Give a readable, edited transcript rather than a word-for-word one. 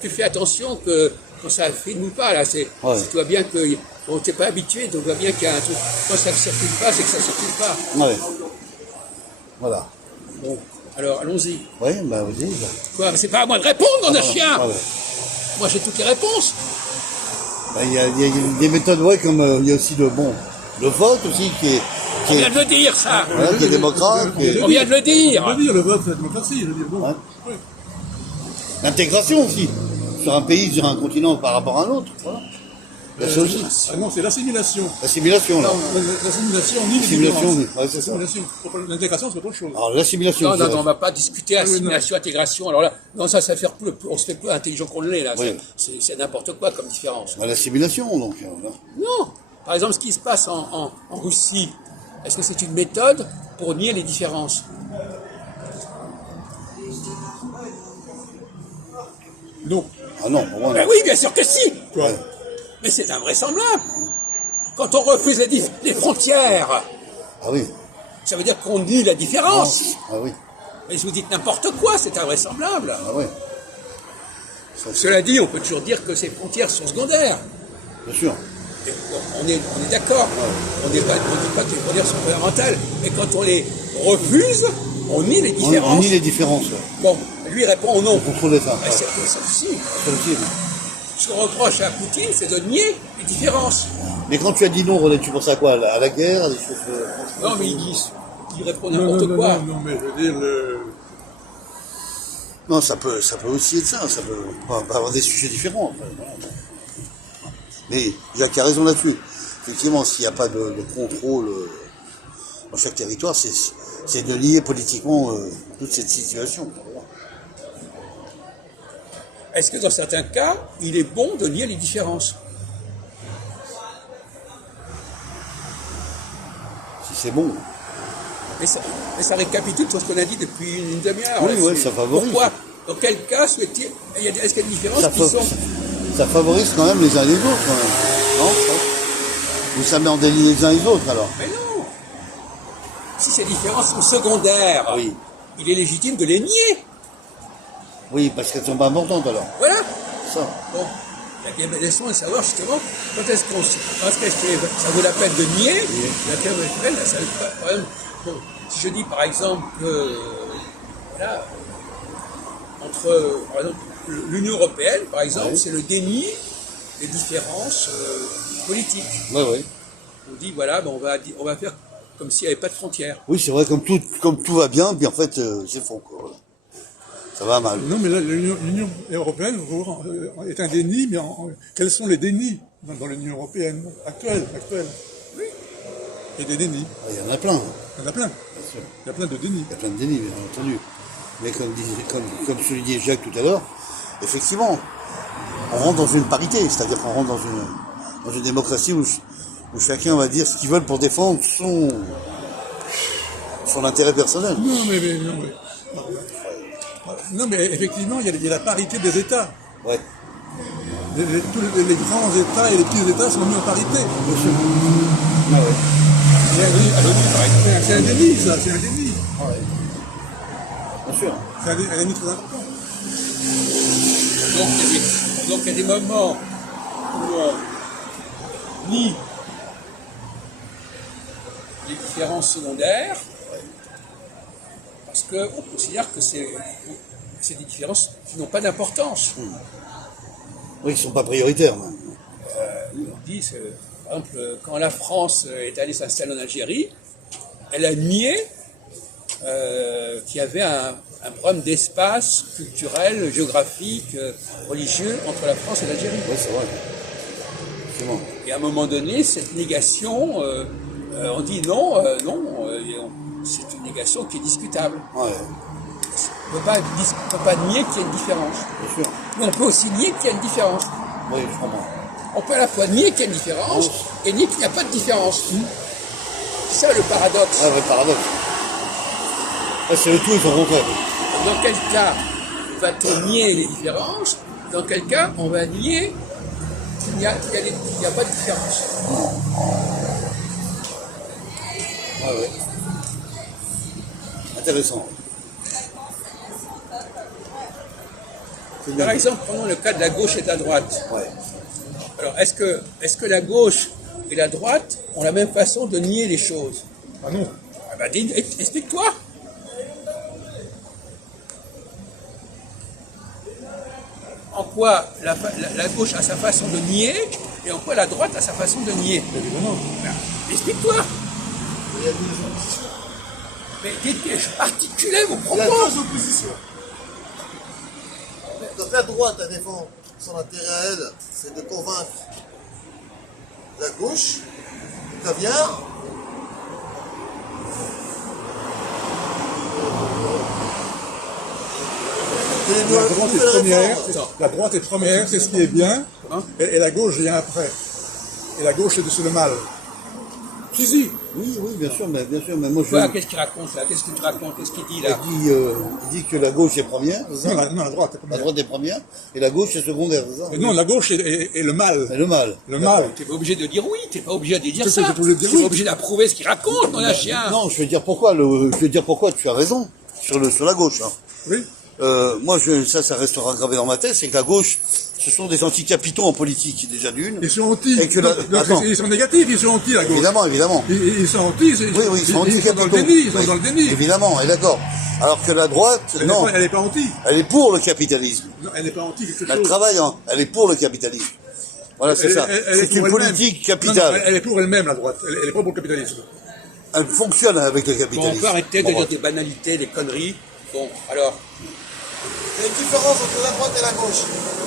tu fais attention que quand ça filme ou pas, là, si tu vois bien que bon, t'es pas habitué, donc tu vois bien qu'il y a un truc. Quand ça ne circule pas, c'est que ça ne circule pas. Ouais. Voilà. Bon, alors allons-y. Oui, bah vas-y. Quoi, mais c'est pas à moi de répondre, nom de chien. Ouais. Moi j'ai toutes les réponses. Bah, il y a des méthodes, ouais, comme il y a aussi le vote aussi On vient de le dire, ça. qui est démocrate. On vient de le dire. On veut dire, le vote, c'est la démocratie. Je veux dire, bon. Ouais. Oui. L'intégration aussi. Sur un pays, sur un continent par rapport à un autre. Voilà. Là, c'est aussi. Ah non, c'est l'assimilation. L'assimilation, là. Non, l'assimilation, ni L'assimilation, l'ignorance. ouais, c'est ça. L'assimilation. L'intégration, c'est autre chose. Alors, l'assimilation. Non, c'est- on va pas discuter assimilation, intégration. Alors là, non, ça fait plus, on se fait plus intelligent qu'on l'est, là. Oui. C'est n'importe quoi comme différence. Bah, l'assimilation, donc. Voilà. Non. Par exemple, ce qui se passe en Russie, est-ce que c'est une méthode pour nier les différences? Non. Ah non, pour moi, Ben non. oui, bien sûr que si. Quoi? Mais c'est invraisemblable. Quand on refuse les frontières, Ah oui. ça veut dire qu'on nie la différence. Ah oui. Mais vous dites n'importe quoi, c'est invraisemblable. Ah oui. Cela dit, on peut toujours dire que ces frontières sont secondaires. Bien sûr. Et on est d'accord. On ne dit pas que les frontières sont fondamentales. Mais quand on les refuse, on nie les différences. On nie les différences. Ouais. Bon, lui répond non. Pour contrôler ça. Ben, c'est ça aussi. Ça aussi, oui. Ce qu'on reproche à Poutine, c'est de nier les différences. Mais quand tu as dit non, René, tu penses à quoi? À la guerre, à des choses. Non, mais il répond Non, n'importe non, quoi. non, mais je veux dire, Non, ça peut aussi être ça. Ça peut on peut avoir des sujets différents. Après, voilà. Mais Jacques a raison là-dessus. Effectivement, s'il n'y a pas de contrôle dans chaque territoire, c'est de lier politiquement toute cette situation. Voilà. Est-ce que dans certains cas, il est bon de nier les différences? Si c'est bon. Mais ça récapitule tout ce qu'on a dit depuis une demi-heure. Oui, là, ouais, c'est- ça favorise. Pourquoi? Dans quel cas souhaite-t-il... Est-ce qu'il y a des différences Ça, qui sont... ça favorise quand même les uns les autres, quand même. Non Ou ça met en délit les uns les autres, alors? Mais non. Si ces différences sont secondaires, Oui. il est légitime de les nier. Oui, parce qu'elles sont pas importantes, alors. Voilà. Ça. Bon. La question est de savoir justement quand est-ce que ça vaut la peine de nier, la peine, ça veut pas quand même. Bon, si je dis par exemple que voilà, entre par exemple, l'Union européenne, par exemple, Oui. c'est le déni des différences politiques. Ouais, ouais. On dit voilà, ben, on va faire comme s'il n'y avait pas de frontières. Oui, c'est vrai, comme tout va bien, puis en fait, c'est faux, quoi. Voilà. Ça va mal. non, mais là, l'Union européenne est un déni, mais quels sont les dénis dans l'Union européenne actuelle? Oui. Il y a des dénis. Il y en a plein, Il y en a plein. bien sûr. Il y a plein de dénis. Il y a plein de dénis, bien entendu. Mais comme soulignait Jacques tout à l'heure, effectivement, on rentre dans une parité, c'est-à-dire qu'on rentre dans une démocratie où chacun va dire ce qu'il veut pour défendre son intérêt personnel. Non, mais effectivement, il y a la parité des États. Ouais. Tous les grands États et les petits États sont mis en parité. Ah ouais. C'est un déni, ça, c'est un déni. Bien sûr. C'est un déni très important. Donc il y a des moments où on nie les différences secondaires parce qu'on considère que c'est des différences qui n'ont pas d'importance. Oui, ils sont pas prioritaires, même. On dit, par exemple, quand la France est allée s'installer en Algérie, elle a nié qu'il y avait un problème d'espace culturel, géographique, religieux entre la France et l'Algérie. Oui, c'est vrai. Effectivement. Et à un moment donné, cette négation, on dit non, c'est une négation qui est discutable. Ouais, On ne peut pas nier qu'il y a une différence. bien sûr. Mais on peut aussi nier qu'il y a une différence. Oui, je comprends. On peut à la fois nier qu'il y a une différence et nier qu'il n'y a pas de différence. C'est ça le paradoxe. Ah, vrai paradoxe. Ah, c'est le tout et son contraire. Dans quel cas va-t-on nier les différences? Dans quel cas on va nier qu'il n'y a pas de différence? Ah ouais. Intéressant. Par exemple, prenons le cas de la gauche et de la droite. Ouais. Alors, est-ce que la gauche et la droite ont la même façon de nier les choses? Ah non. Ah bah, explique-toi. En quoi la gauche a sa façon de nier et en quoi la droite a sa façon de nier? Évidemment. Ben, explique-toi. Mais articulez vos Il y a propos. deux oppositions. Donc la droite, elle défend son intérêt à elle, c'est de convaincre la gauche, le caviar. La droite est première, c'est ce qui est bien, et la gauche vient après. Et la gauche, c'est le mal. Si. Oui, bien sûr, mais moi je. Voilà, qu'est-ce qu'il raconte là? Qu'est-ce que tu racontes? Qu'est-ce qu'il dit là? Il dit que la gauche est première, c'est ça? Non, la droite est La première. droite est première et la gauche est secondaire, c'est ça? Non, la gauche est le mal. Et le mal. Le mal. T'es pas obligé de dire oui, t'es pas obligé de dire Qu'est-ce ça. que t'es obligé de dire T'es oui? pas obligé d'approuver ce qu'il raconte, mon chien. Non, je veux dire pourquoi tu as raison sur la gauche. Hein. Oui. Moi, ça restera gravé dans ma tête, c'est que la gauche, ce sont des anticapitaux en politique, déjà d'une. Ils sont anti. Et que attends. Ils sont négatifs, ils sont anti, la gauche. Évidemment. Ils sont anti. Oui, ils sont anticapitaux. Ils sont dans le déni. Ils sont Oui, dans le déni. Évidemment, et d'accord. Alors que la droite, non, Elle n'est pas anti. elle est pour le capitalisme. Non, elle n'est pas anti quelque Elle chose. travaille, elle est pour le capitalisme. Voilà, c'est ça. Elle est C'est une pour elle-même. politique Non, capitale. elle est pour elle-même, la droite. Elle n'est pas pour le capitalisme. Elle fonctionne avec le Bon, on capitalisme. peut arrêter de Bon, dire des banalités, des conneries. Bon, alors, Il y a une différence entre la droite et la gauche.